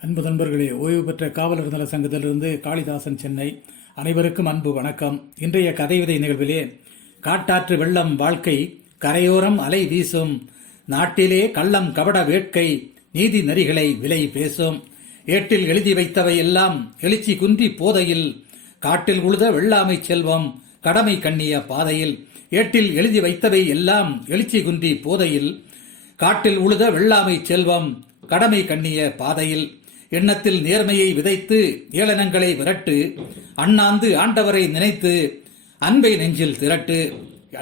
அன்பு நண்பர்களே, ஓய்வு பெற்ற காவலர் நல சங்கத்திலிருந்து காளிதாசன், சென்னை. அனைவருக்கும் அன்பு வணக்கம். இன்றைய கதைவிதை நிகழ்விலே காட்டாற்று வெள்ளம் வாழ்க்கை, கரையோரம் அலை வீசும், நாட்டிலே கள்ளம் கபட வேட்கை, நீதி நெறிகளை விலை பேசும், ஏட்டில் எழுதி வைத்தவை எல்லாம் எழுச்சி குன்றி போதையில், காட்டில் உழுத வெள்ளாமை செல்வம் கடமை கண்ணிய பாதையில். ஏட்டில் எழுதி வைத்தவை எல்லாம் எழுச்சி குன்றி போதையில், காட்டில் உழுத வெள்ளாமை செல்வம் கடமை கண்ணிய பாதையில். எண்ணத்தில் நேர்மையை விதைத்து ஏளனங்களை விரட்டு, அண்ணாந்து ஆண்டவரை நினைத்து அன்பை நெஞ்சில் திரட்டு.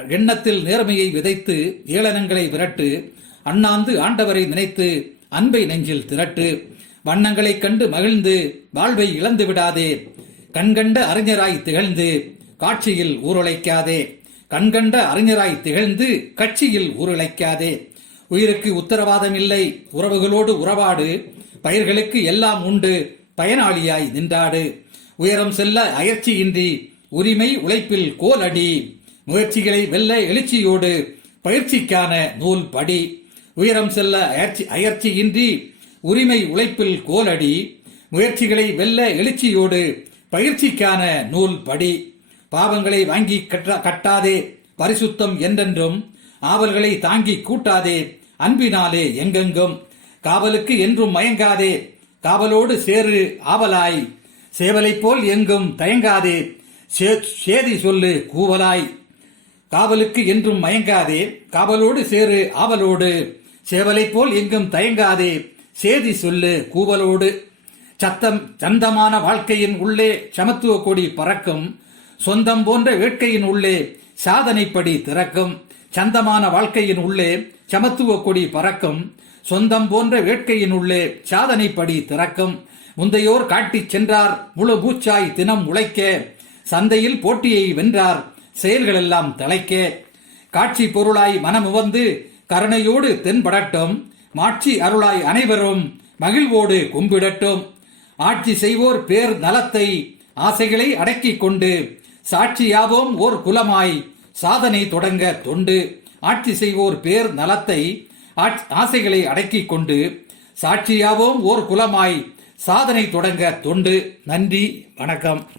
எண்ணத்தில் நேர்மையை விதைத்து ஏளனங்களை விரட்டு, அண்ணாந்து ஆண்டவரை நினைத்து அன்பை நெஞ்சில் திரட்டு. வண்ணங்களைக் கண்டு மகிழ்ந்து வாழ்வை இழந்து விடாதே, கண்கண்ட அறிஞராய் திகழ்ந்து காட்சியில் ஊருழைக்காதே. கண்கண்ட அறிஞராய் திகழ்ந்து கட்சியில் ஊருழைக்காதே. உயிருக்கு உத்தரவாதம் இல்லை, உறவுகளோடு உறவாடு, பயிர்களுக்கு எல்லாம் உண்டு, பயனாளியாய் நின்றாடு. உயரம் செல்ல அயற்சியின்றி உரிமை உழைப்பில் கோலடி, முயற்சிகளை வெல்ல எழுச்சியோடு பயிற்சிக்கான நூல் படி. உயரம் செல்ல அயற்சியின்றி உரிமை உழைப்பில் கோலடி, முயற்சிகளை வெல்ல எழுச்சியோடு பயிற்சிக்கான நூல் படி. பாவங்களை வாங்கி கட்டாதே பரிசுத்தம் என்றென்றும், ஆவல்களை தாங்கி கூட்டாதே அன்பினாலே எங்கெங்கும். காவலுக்கு என்றும் மயங்காதே, காவலோடு சேரு ஆவலாய், சேவலை போல் எங்கும் தயங்காதே சேதி சொல்லு கூவலாய். காவலுக்கு என்றும் மயங்காதே, காவலோடு சேரு ஆவலோடு, சேவலை போல் எங்கும் தயங்காதே சேதி சொல்லு கூவலோடு. சந்தமான வாழ்க்கையின் உள்ளே சமத்துவ கொடி பறக்கும், சொந்தம் போன்ற வேட்கையின் உள்ளே சாதனைப்படி திறக்கும். சந்தமான வாழ்க்கையின் உள்ளே சமத்துவ கொடி பறக்கும், சொந்தம் போன்ற வேட்கையின் உள்ளே சாதனைப்படி திறக்கும். முந்தையோர் காட்டிச் சென்றார் முழு பூச்சாய் தினம் உழைக்க, சந்தையில் போட்டியை வென்றார் செயல்களெல்லாம் தலைக்க. காட்சி பொருளாய் மனமுவந்து கருணையோடு தென்படட்டும், மாட்சி அருளாய் அனைவரும் மகிழ்வோடு கும்பிடட்டும். ஆட்சி செய்வோர் பேர் நலத்தை ஆசைகளை அடக்கிக் கொண்டு, சாட்சியாவோம் ஓர் குலமாய் சாதனை தொடங்க தொண்டு. ஆட்சி செய்வோர் பேர் நலத்தை ஆசைகளை அடக்கிக் கொண்டு, சாட்சியாவோம் ஓர் குலமாய் சாதனை தொடங்க தொண்டு. நன்றி, வணக்கம்.